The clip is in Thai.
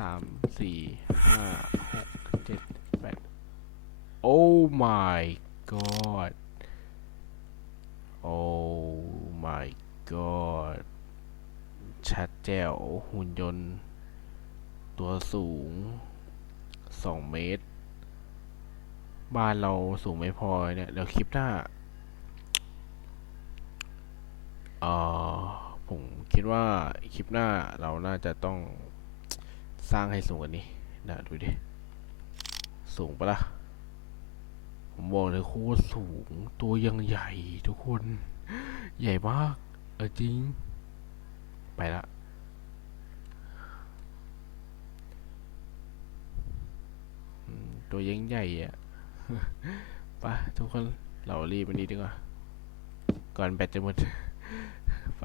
3 4 5 6 7 8โอ้ my god โอ้ my god ชัดแจ๋วหุ่นยนต์ตัวสูง2 เมตรบ้านเราสูงไม่พอเนี่ยเดี๋ยวคลิปหน้าเอ่อผมคิดว่าคลิปหน้าเราน่าจะต้องสร้างให้สูงกว่านี้นะดูดิสูงปะล่ะผมบอกเลยโคตรสูงตัวยังใหญ่ทุกคนใหญ่มากจริงไปละตัวยังใหญ่อะไปทุกคนเรารีบไปนี้ดีกว่าก่อนแบตจะหมดไป